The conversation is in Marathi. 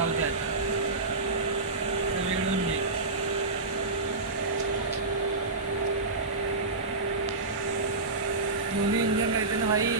जाऊ दे आता वेळ होऊन जाईल. दोन्ही इंजन राहते ना भाई.